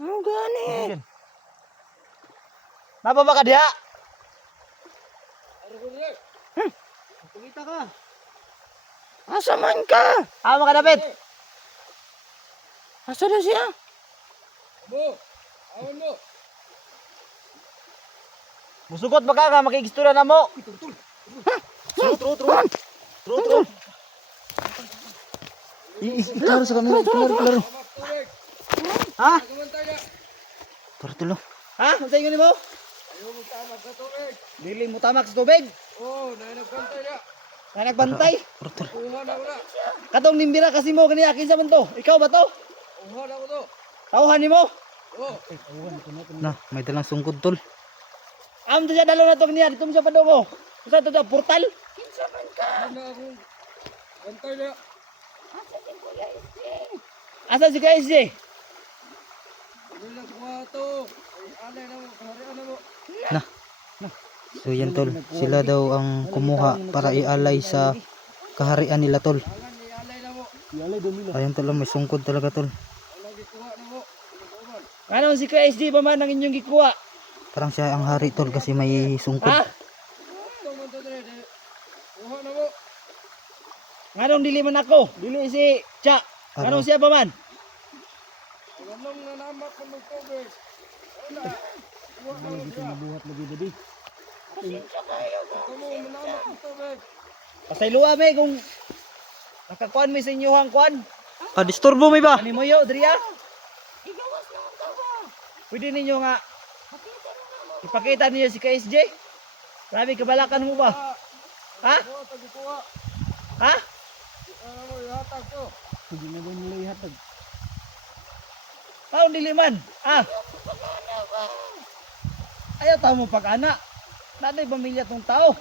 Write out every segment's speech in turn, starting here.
Ano gani? Napa ba ka diha? Kumita ka. Asa man ka? Amo ka David. Asa na siya? Abo. Awon mo. Musugot ba ka makigistorya na mo? True. Klaro sa kamera, klaro. Tubig. Ha? Kumantay na. Tulo. Ha? Ano tayo mo? Ayaw magtamak sa tubig. Dili mo tamak sa tubig. Oo, nagbantay na. Na nagbantay. Kuha na ko na. Katong nimbira kasi mo kaniya kinsa man to? Ikaw ba to? Kuha na ko to. Tawhan nimo? Oo. Na, may dalang sungkod tol. Am to siya dalo na to kaniya dito mo siya padungo. Usa to sa portal? Kinsa man ka? Ano akong bantay na. Asa si Kuya SJ? Asa si KSJ? Wala kuha to. Ay, alay na mo. Kaharian na mo. So yan tol, sila daw ang kumuha para ialay sa kaharian nila tol. Angan ni alay na mo. Ayun tol, may sungkod talaga tol. Wala gikuha na mo. Kuman. Ano si KSJ ba man ang inyong gikuha? Parang siya ang hari tol kasi may sungkod. Ha? Ito man to dire. Kuha na mo. Nganong dili man ako? Dili si Cha. Anong siya ba man? Anong nanamak ko ng tubig. Wala. Kuha na mo siya. Pasensya kayo mo. Ito mo manamak ng tubig. Pasayloa me kung nakakuan mi sa inyohang kuan. Ah, disturbo mo ba? Ani mo yo Dria? Igawas naman ka ba? Pwede ninyo nga Makita na naman. ipakita niyo si KSJ. Grabe kabalakan mo ba? Ha? Oo, tagikuha. Ha? Ano mo ihatag to. Hindi na ba nila ihatag? Paano dili man? Ah, Pagana ba? ayaw tao mo pag-ana. Nanay pamilya tong tao.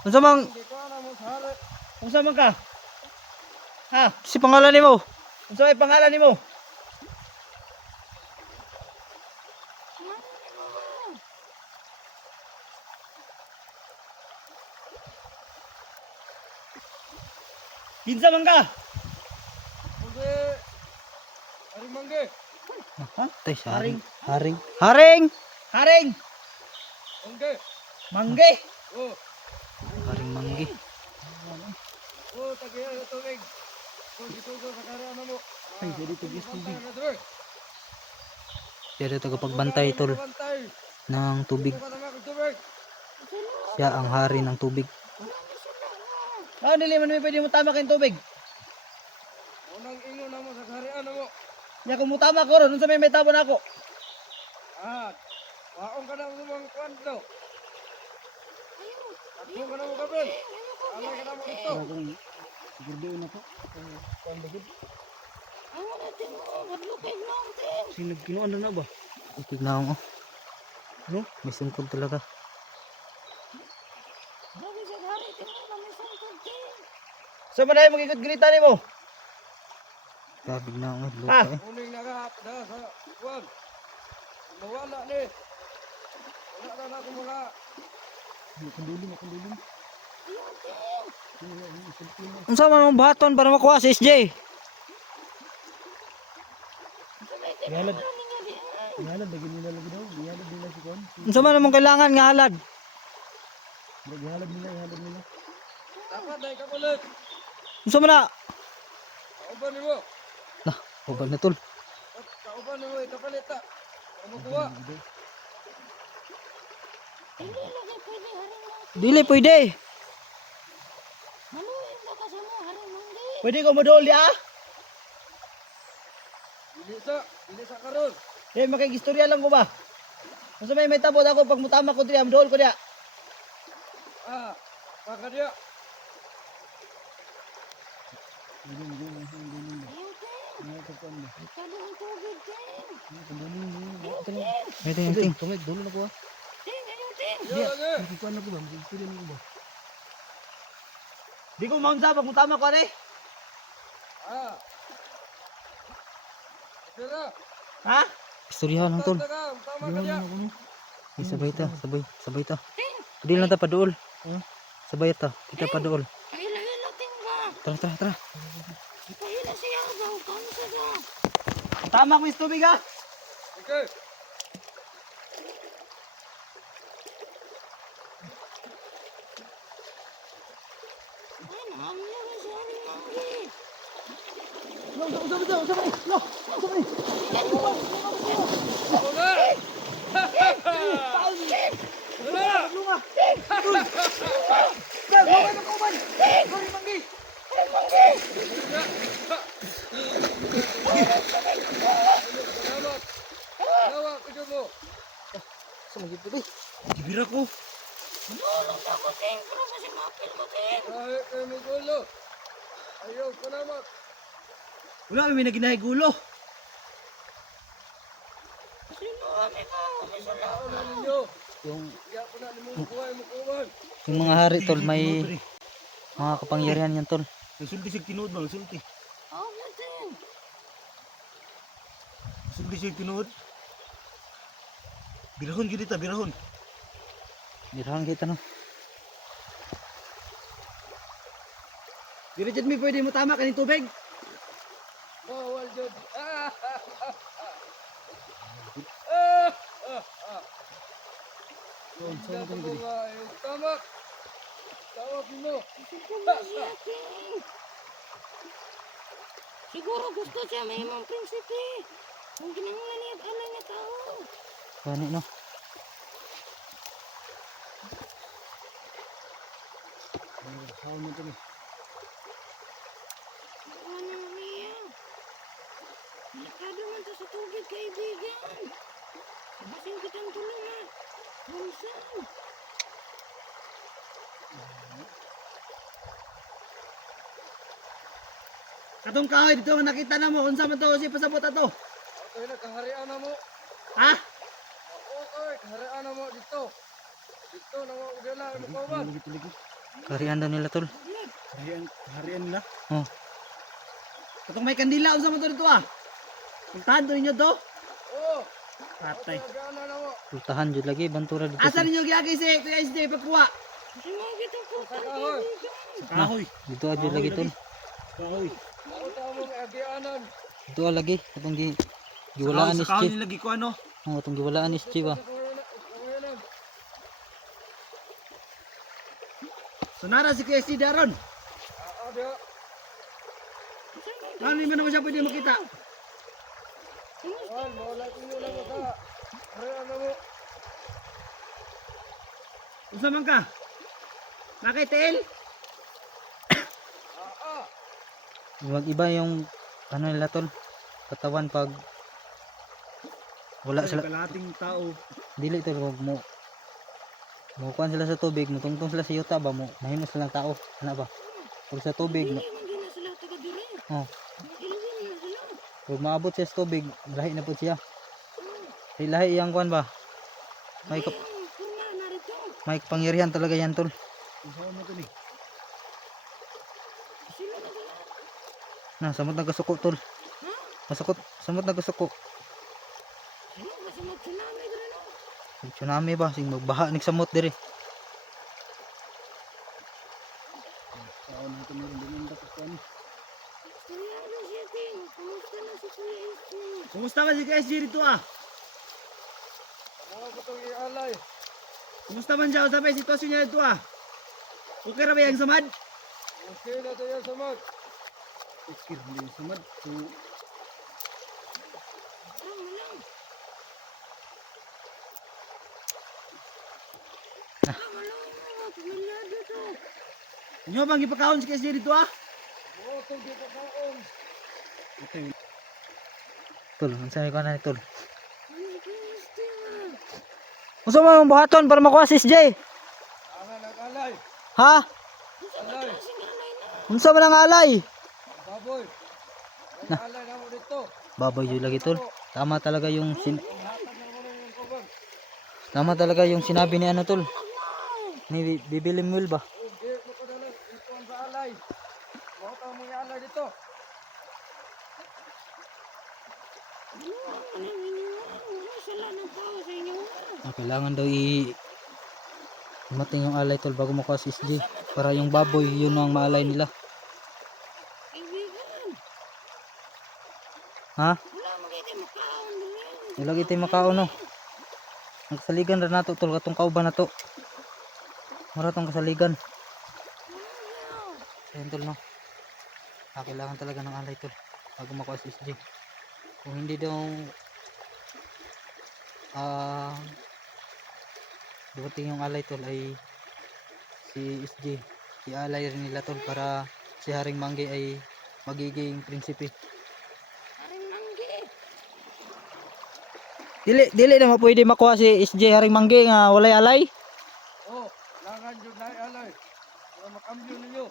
Unsa mang Hindi ka na mo sa hari. Unsa man ka? Ha? si pangalan nimo? Unsa may pangalan nimo? Kinsa man ka? Mangge. Hari mangge. Ha? Tay, Haring. Haring. Haring! Haring. Mangge. Mangge. Oo. Haring manggi. Oo, tagiya sa tubig. Oo, dito ko sa karian na mo. Ay, dito gis tubig. Siya daw tagapagbantay tol Bantay. ng tubig. Dito ka naman ng tubig. Siya ang hari ng tubig. Paano dili man may pwede mo tama kayong tubig? Unang ingon na mo sa karian na mo. Ya kung mo tama ko ron, unsa may tabon ako? Ah, waong ka na mo mga kwanto. Takbo ka na mo kapil. Amay ka na mo ito. Ayaw natin mo. Madlukay mountain. Sino kinuan na ba? Tignan mo. No? May sungkod talaga. Grabe siya hari. Tingnan na may sangkod din. So man ay magikot gilita nimo. Grabe na ang lupa Ah. eh. Uning nagahap na sa kwan. Mawala ni. Wala na ako mga. Unsa man mong baton para makuha si SJ? Bihalad. Bihalad lagi nila lagi daw. Bihalad nila si kon. Unsa man mong kailangan nga halad? Bihalad nila. Dapat na ikakulit. Unsa man na? Kauban ni mo. Nah, hubal na tol. Kauban ni mo ikapalit ta. Ano kuha? Hindi lagi pwede hari mountain. Dili pwede. Maluin ka kasi mo hari mountain. Pwede ko modol di ah. Dili sa karon. Eh makigistorya lang ko ba? Unsa may tabon ako pag mutama ko diya, modol ko diya. Ah, baka dia. Ayaw din. Kado ang tubig din. May ting ting. Tumig dulo na ko ah. Din, ayaw din. Dia lagi. Kuan na ko ba? Makigistorya na ko ba? Di ko maunsa pag mutama ko ani. Ah. Sira. Ha? Istoryahan lang tol. Tama ka dia. Ay, sabay ta, sabay ta. Dili lang ta paduol. Sabay ta, kita paduol. Pahila-hila din ba? Tara. Pahila sa siya daw. Kano sa daw? Tama ko is tubig ha. Sige. Ay, naamya na si Aling Manggi. Ako na! Wala! Salamat! Salamat, tignan mo! Sumagit tubig. Gibira ko. Tulong na ko, Ting. Pero kasi mapil mo, Ting. Kahit kayo magulo. Ayaw, salamat! Wala kami na ginahay gulo. Sino kami ka? May Tao salamat. na ninyo. Yung Kaya ko na nimong buhay mo kuman. mga hari tol may mga kapangyarihan yan tol. Nagsulti siya tinuod ba? Nagsulti. Oh, na, Ting. Nagsulti siya tinuod. Birahon gid ta, birahon. Birahan kita no. Dili jud mi pwede mo tama kaning tubig. Bawal dyan. Hindi ko mga yung tamak. Tawag mo. Siya, Ting. Siguro gusto siya may imong prinsipe. Kung ginangunan niya at alay niya tao. Gani no. How mo to ni? Ano niya? Delikado man to sa tubig, kaibigan. Basin kitang tulungan. Minsan. Katong kahoy dito nga nakita na mo unsa man to si pasabot ato? Okay na, kaharian na mo. Ha? Okay, kaharian na mo dito. Dito na mo ugala mo kuman. Karihan daw nila tol. Harian nila. Oh. Katong may kandila unsa man to dito ah? Puntahan to ninyo to. Oo. Patay. Kaharian na mo. Pultahan jud lagi bantura dito. Asa ninyo giagi si Kuya SD pagkuha? Kasi mga kitang Sa putang kahoy. kaibigan. Kahoy. Dito jud lagi tol. Kahoy. Nauta mo may agianan. Dito lagi atong giwalaan ni Sa kahoy SG. nila gikuha no. Oh, atong giwalaan ni SG ba. Kaharian. So nara si Kuya SD daron. Ada. Ano naman siya pwede makita? Wal, mawala tinyo na mo ta. Kaharian na mo. Unsa man ka? Nakitel? Mag-iba yung ano nila tol. Katawan pag wala sila Kalating tao. dili tol wag mo. Mukuan sila sa tubig, mutungtong sila sa yuta ba mo. Mahimo silang tao. Ana ba? Pag sa tubig, Hindi man din na sila taga dire. oh, Ilawin na sila. pag maabot siya sa tubig, lahi na po siya. Lahi iyang kuan ba? May kap Ang kurma narito. may kapangyarihan talaga yan tol. Unsa man to ni? Sila na sila. Na, samot nagasuko tol. Masukot, samot nagasuko. Sila kasi mag-tsunami dire no. May tsunami ba? Sing magbaha nig samot dire. Tao na to meron din dapat kuan. Kaya na siya, Ting. Kumusta na si Kuya SD? Kumusta man si Kuya SD dito ah? Mga putong ialay. Kumusta man siya sa sitwasyon niya dito ah? Okay ra ba yang samad? Okay na tayo sa mag. Okay, hindi yung samad. So, Lang, lang. Malang, pamilyado to. inyo bang ipakaon si Kuya SD dito ah? Oo, itong di kakaon. Okay. Tol, unsa may kuan na ni tol? Ano Kuya SD ah? Unsa man yung buhaton para makuha si SJ? Ana nag-alay. Ha? Alay. Kasing alay na. Unsa man ang alay? Baboy. Nag-alay na mo dito. Baboy yun lagi tol. Tama talaga yung Hatag na mo ng kuban. tama talaga yung sinabi ni ano tol. Ni Bibilim Will ba? Okay, mo ko na lang. Ito ang sa alay. Mga tao mong alay dito. Ano ang iniwan? Wala sila ng tao sa inyo. Kailangan daw mating yung alay tol bago makuha si SJ. Para yung baboy yun ang maalay nila. Kaibigan. Ha? Wala magiging makaon din. Ilagi tayo makaon no. Ang kasaligan ra nato tol katong kauban na to. Mura tong kasaligan. Ayun tol no. Kailangan talaga ng alay tol bago makuha si SJ. Kung hindi daw dumating yung alay tol ay si SJ ialay rin nila tol para si Haring Manggi ay magiging prinsipe. Haring Manggi. Dili na pwede makuha si SJ Haring Manggi nga walay alay. Oh, langan jud na alay. Para makambyo ninyo.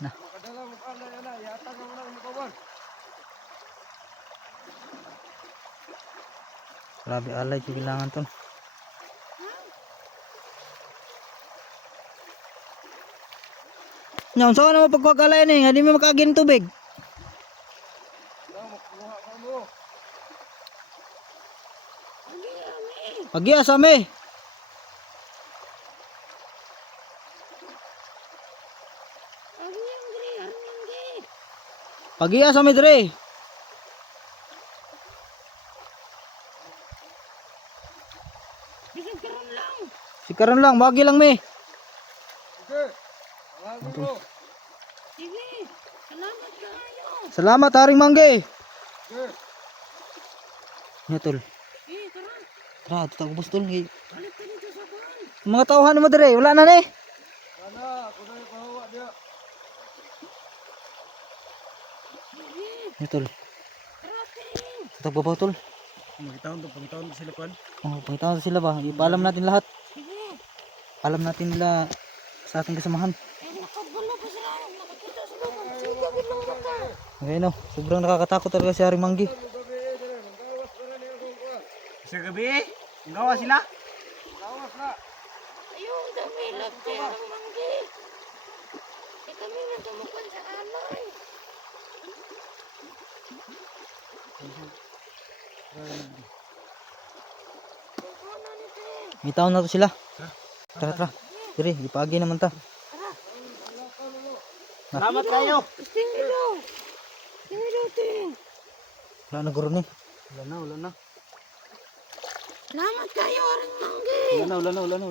Na. Makadala mo alay, yata ka mo na mukawan. Grabe alay kailangan tol. Nya unsa na mo pagkuha alay ni nga di mo makaagin tubig. Na makuha ka mo. Pagi asame. Haring Manggi, Haring Manggi. Pagi asame dire. Bisag karon lang. Sikaron lang bagi lang me. Sige. Tawagin mo. Sige. Salamat kayo. Salamat Haring Manggi. Sige. Nya tol. Eh, karon. Ra ato ta ubos tol. Balik ka dito sa kuan. Mga tauhan mo dire wala na ni. Sana, ako na yung kahawa dia. Sige. Nya tol. Rating. Tagbabaw tol. Pangitaon to sila kan. Oh, pangitaon sila ba? Ipaalam natin lahat. Sige. Alam natin nila sa ating kasamahan. Eh, nakabalo pa sila. Nakakita sila. Sige, bilang mata. Okay no, sobrang nakakatakot talaga si Haring Manggi. Sa gabi, gawa sila. Lawas na. Ayun, dami lang kay Haring Manggi. Eh, kami na tumukan sa alay. Tuguna ni Ting. May taon na to sila. Tara, tara. Dire, ipaagi naman ta. Salamat kayo. Tingilo. Tingilo, Ting. Wala na guro ni. Wala na. Salamat kayo, Haring Manggi. Wala na.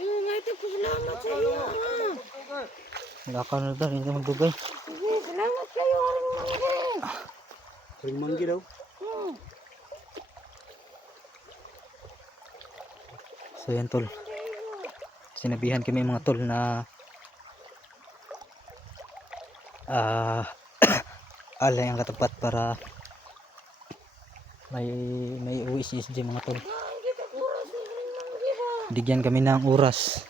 Yung nga ito po, salamat sa iyo. Ha? Wala ka na daw, hindi magdugay. Sige, salamat kayo, Haring Manggi. Haring Manggi daw. Hmm. So yan tol. Sinabihan kami mga tol na alay ang katapat para may uwi si SJ mga tol. Kita pura sa Haring Manggi ba? Bigyan kami ng oras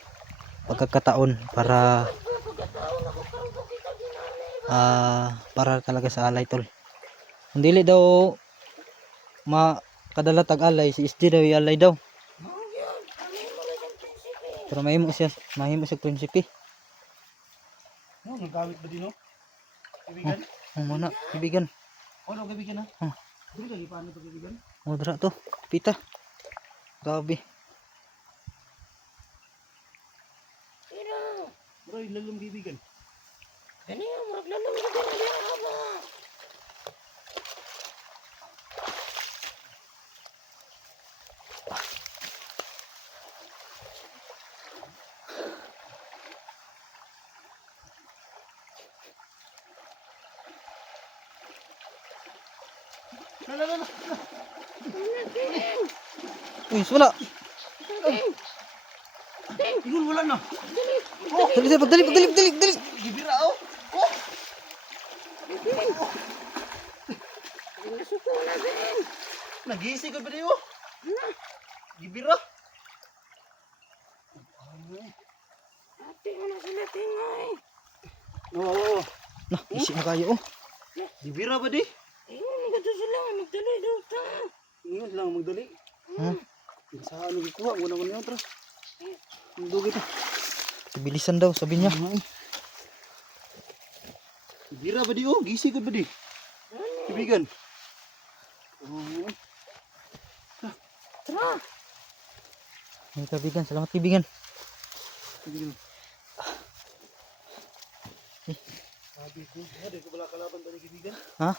pagkakataon para Pagkataon ako parang kita ginani. para talaga sa alay tol. Kung dili daw makadala tag alay si SJ daw alay daw. Manggi yan. Kami mo rin ang prinsipe. Pero mahimo siya prinsipe. No, nagamit ba din no? Kaibigan? Muna, kaibigan. Ano kaibigan ha? Hmm. Dili lagi paano to kaibigan? Mudra to, pita. Grabe. Ira. Bro, ilalong kaibigan. Gani yung murag lalong ka din na haba. Lala. Uy, wala. Ingon wala na. Dali. Gibira oh. Nasuko na din. Nagisi ko ba di oh? Gibira. Ate mo na sila tingay. Oo. Nah, isi na kayo oh. Gibira ba di? Ayun, maganda sila. Magdali daw ta. Ingon lang magdali. Hmm. Sa ano gikuha mo na niyo tra. Dugi ta. Bilisan daw, sabi niya. Gibira ba di oh? Gisi ko ba di? Kaibigan. Oh. Tara. Ay, kaibigan, salamat kaibigan. Kaibigan. Sabi ko, hindi ko wala kalaban ba ni kaibigan? Ha?